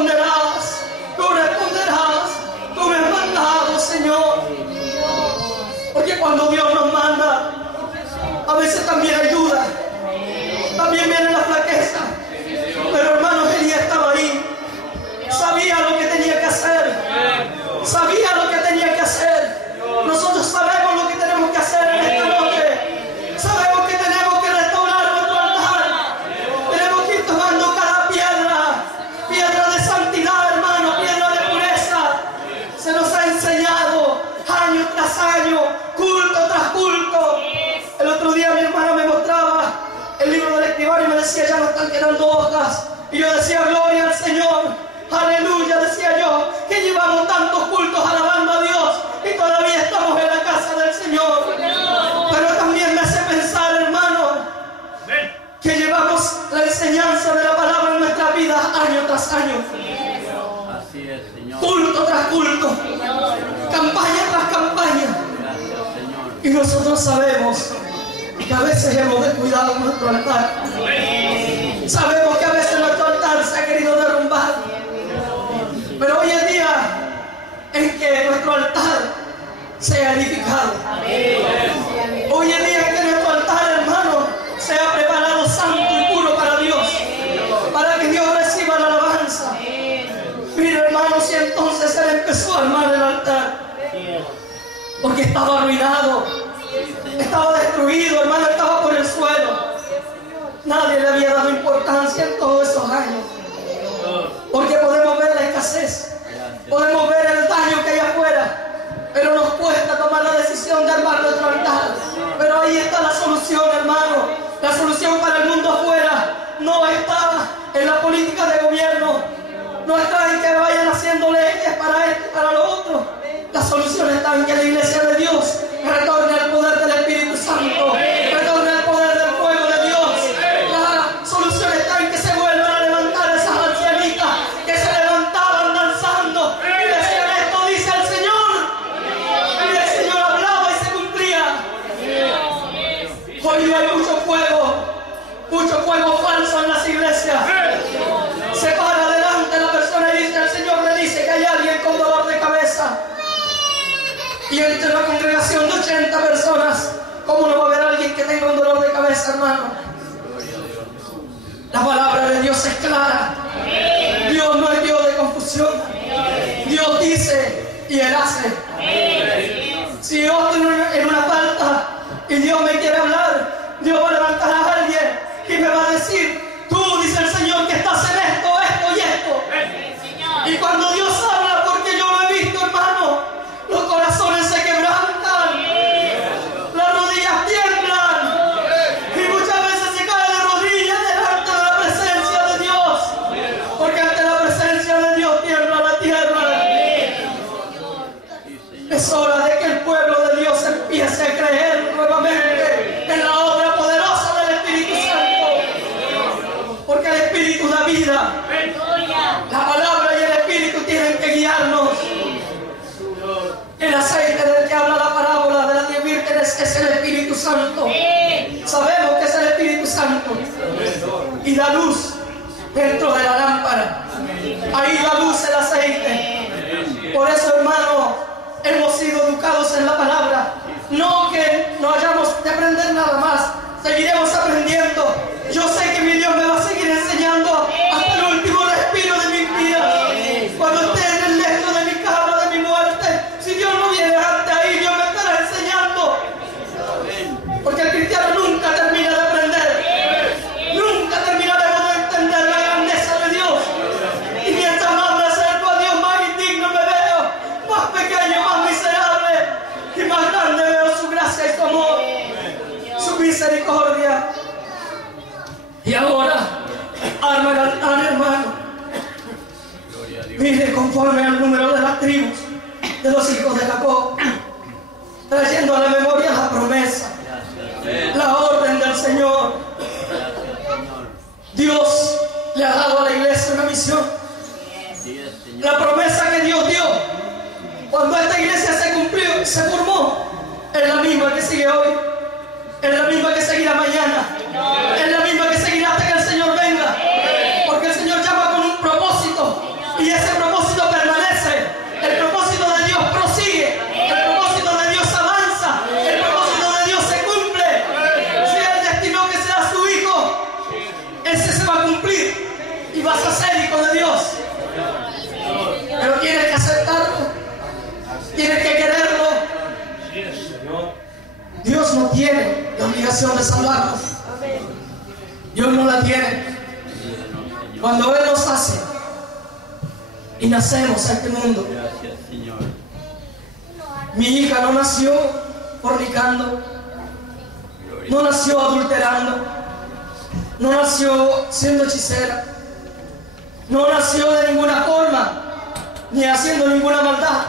responderás, tú responderás, tú me has mandado, Señor. Porque cuando Dios nos manda, a veces también hay duda, también viene la flaqueza. Pero hermano, Elías estaba ahí, sabía lo que tenía que hacer, sabía lo que tenía que hacer. Nosotros sabemos lo que tenemos que hacer en esta noche. Sabemos que tenemos que restaurar nuestro altar. Tenemos que ir tomando cada piedra, piedra de santidad, hermano, piedra de pureza. Se nos ha enseñado año tras año, culto tras culto. El otro día mi hermana me mostraba el libro del escribano y me decía, ya no están quedando hojas. Y yo decía, gloria al Señor, aleluya, decía yo, que llevamos tantos cultos alabando a Dios y todavía estamos en la casa del Señor. Pero también me hace pensar, hermano, que llevamos la enseñanza de la palabra en nuestra vida año tras año, culto tras culto, campaña tras campaña. Y nosotros sabemos que a veces hemos descuidado nuestro altar. Sabemos que a veces nuestro altar se ha querido derrumbar. Pero hoy es día en que nuestro altar sea edificado. Hoy es día en que nuestro altar, hermano, sea preparado santo y puro para Dios, para que Dios reciba la alabanza. Mira, hermanos, y entonces él empezó a armar el altar, porque estaba arruinado, estaba destruido, hermano, estaba por el suelo. Nadie le había dado importancia en todos esos años, porque podemos ver la escasez, podemos ver el daño que hay afuera, pero nos cuesta tomar la decisión de armar nuestro altar. Pero ahí está la solución, hermano. La solución para el mundo afuera no está en la política de gobierno, no está en que vayan haciendo leyes para esto y para lo otro. La solución está en que la iglesia de Dios retorne al poder del Espíritu Santo, retorne al poder del fuego de Dios. La solución está en que se vuelvan a levantar esas ancianitas que se levantaban danzando y decían, esto dice el Señor. Y el Señor hablaba y se cumplía. Hoy hay mucho fuego falso en las iglesias. Se para adelante la persona y dice, el Señor le dice que hay alguien con dolor de cabeza. Y entre una congregación de 80 personas, ¿cómo no va a haber alguien que tenga un dolor de cabeza, hermano? La palabra de Dios es clara. Dios no es Dios de confusión. Dios dice y Él hace. Si yo estoy en una falta y Dios me quiere hablar, Dios va a levantar a alguien y me va a decir, tú, dice el Señor, que estás en esto, esto y esto. Y cuando Dios habla, porque yo lo he visto, hermano, los corazones se quebrantan, las rodillas tiemblan y muchas veces se caen de rodillas delante de la presencia de Dios, porque ante la presencia de Dios tiembla la tierra. Es hora de que el pueblo de Dios empiece a creer nuevamente en la obra poderosa del Espíritu Santo, porque el Espíritu da vida. La palabra y el Espíritu tienen que guiarnos. El aceite del que habla la parábola de las 10 vírgenes es el Espíritu Santo. Sabemos que es el Espíritu Santo. Y da luz dentro de la lámpara. Ahí da luz el aceite. Por eso, hermano, hemos sido educados en la palabra. No que no hayamos de aprender nada más. Seguiremos aprendiendo. Yo sé que mi Dios me va a seguir enseñando hasta el último respiro de mis vidas. Cuando esté en el lecho de mi cama, de mi muerte, si Dios no viene hasta ahí, Dios me estará enseñando. Porque el cristiano nunca termina de aprender. Nunca terminaremos de entender la grandeza de Dios. Y mientras más me acerco a Dios, más indigno me veo, más pequeño, más miserable, y más grande veo su gracia y su amor, su misericordia. Y ahora, arma el altar, hermano. Mire, conforme al número de las tribus de los hijos de Jacob, trayendo a la memoria la promesa, la orden del Señor. Dios le ha dado a la iglesia una misión. La promesa que Dios dio cuando esta iglesia se cumplió, se formó, es la misma que sigue hoy, es la misma que seguirá mañana, es la misma que seguirá hasta que el Señor venga, porque el Señor llama con un propósito la obligación de salvarnos. Dios no la tiene. Cuando Él nos hace y nacemos a este mundo. Mi hija no nació fornicando, no nació adulterando, no nació siendo hechicera, no nació de ninguna forma ni haciendo ninguna maldad,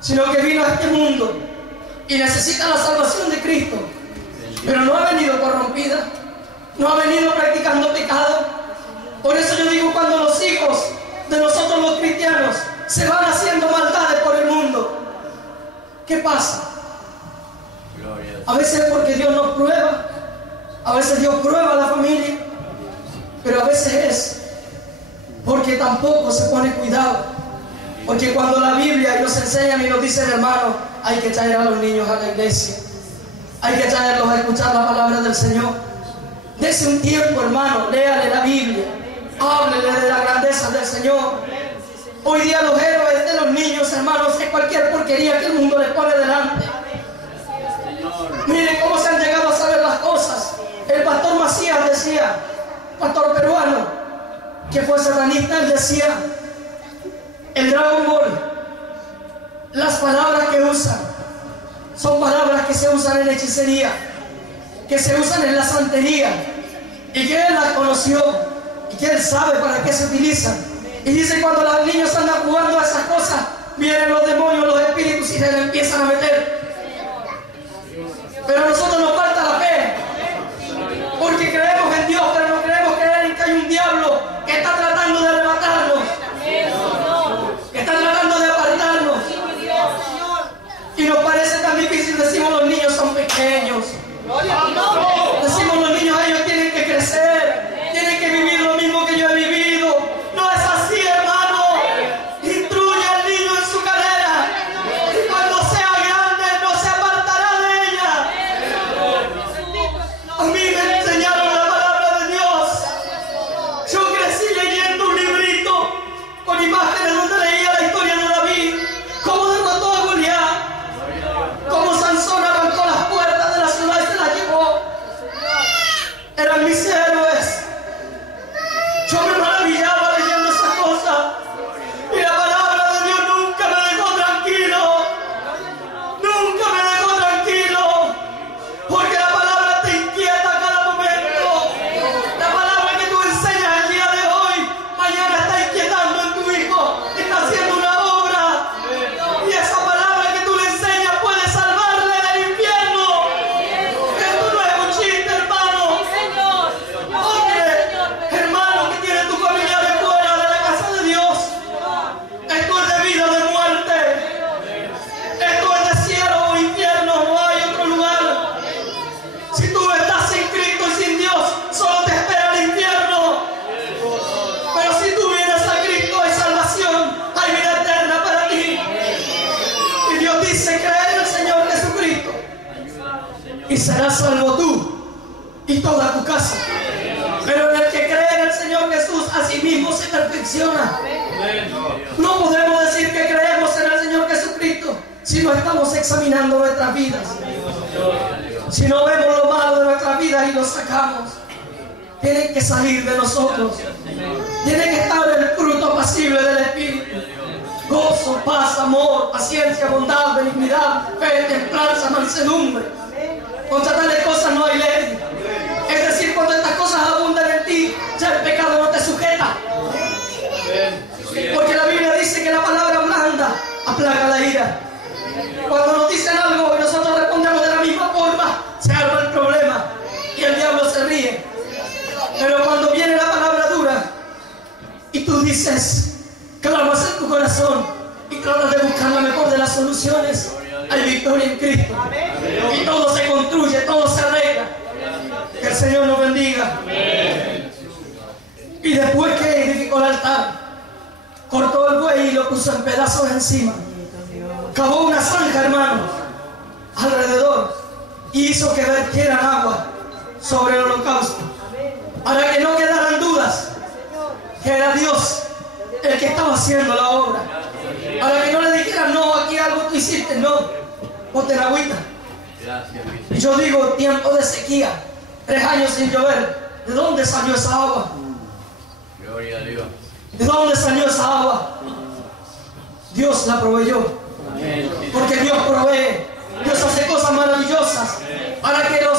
sino que vino a este mundo y necesita la salvación de Cristo, pero no ha venido corrompida, no ha venido practicando pecado. Por eso yo digo, cuando los hijos de nosotros los cristianos se van haciendo maldades por el mundo, ¿qué pasa? A veces es porque Dios nos prueba, a veces Dios prueba a la familia, pero a veces es porque tampoco se pone cuidado. Porque cuando la Biblia nos enseña y nos dice, hermano, hay que traer a los niños a la iglesia, hay que traerlos a escuchar la palabra del Señor. Dese un tiempo, hermano, léale la Biblia, háblele de la grandeza del Señor. Hoy día los héroes de los niños, hermanos, es cualquier porquería que el mundo les pone delante. Miren cómo se han llegado a saber las cosas. El pastor Macías decía, pastor peruano, que fue satanista, él decía, el Dragon Ball, las palabras que usan son palabras que se usan en hechicería, que se usan en la santería, y que él las conoció y que él sabe para qué se utilizan. Y dice, cuando los niños andan jugando a esas cosas, vienen los demonios, los espíritus y se le empiezan a meter. Pero a nosotros nos falta la fe, porque creemos en Dios, pero no creemos creer en que hay un diablo que está tratando de arrebatarnos, que está tratando de apartarnos. Y nos parece tan difícil. Decimos, los niños son pequeños, decimos, los niños, ellos tienen que crecer, tienen que vivir lo mismo que yo he vivido. No es así, hermano. Instruye al niño en su carrera, y cuando sea grande no se apartará de ella. A mí me enseñaron la palabra de Dios. Yo crecí leyendo un librito con imágenes donde leía la historia de David, cómo derrotó a Goliat, cómo Sansón arrancó las puertas de la ciudad y se las llevó. Eran mis héroes. Yo me maravillaba leyendo esas cosas, y la palabra de Dios nunca me dejó tranquilo, nunca me dejó tranquilo, porque la palabra te inquieta a cada momento. La palabra que tú enseñas el día de hoy, mañana está inquietando en tu hijo, está haciendo una obra, y esa palabra que tú le enseñas puede salvarle del infierno. Esto no es un chiste, hermano. Hombre, hermano, que tiene tus familiares fuera de la casa de Dios, esto es de vida o de muerte, esto es de cielo o infierno, no hay otro lugar. Si tú estás sin Cristo y sin Dios, solo te espera el infierno. Pero si tú vienes a Cristo, hay salvación, hay vida eterna para ti. Y Dios dice, cree en el Señor Jesucristo y serás salvo tú y toda tu casa. Pero el que cree en el Señor Jesús, a sí mismo se perfecciona. No podemos decir que creemos en el Señor Jesucristo si no estamos examinando nuestras vidas, si no vemos lo malo de nuestras vidas y lo sacamos. Tiene que salir de nosotros, tiene que estar el fruto apacible del Espíritu: gozo, paz, amor, paciencia, bondad, benignidad, fe, templanza, mansedumbre. Contra tales cosas no hay ley. Es decir, cuando estas cosas abundan en ti, ya el pecado no te sujeta. Porque la Biblia dice que la palabra blanda aplaca la ira. Cuando nos dicen algo y nosotros respondemos de la misma forma, se arma el problema y el diablo se ríe. Pero cuando viene la palabra dura y tú dices, clamas en tu corazón y tratas de buscar la mejor de las soluciones, hay victoria en Cristo. Y todo se construye, todo se arregla. Que el Señor nos bendiga. Y después que edificó el altar, cortó el buey y lo puso en pedazos encima. Cavó una zanja, hermanos, alrededor, y hizo que vertieran agua sobre el holocausto, para que no quedaran dudas que era Dios el que estaba haciendo la obra. Para que no le dijeran, no, aquí algo tú hiciste, no, ponte la agüita. Y yo digo, tiempo de sequía, 3 años sin llover. ¿De dónde salió esa agua? Gloria a Dios. ¿De dónde salió esa agua? Dios la proveyó. Porque Dios provee. Dios hace cosas maravillosas para que los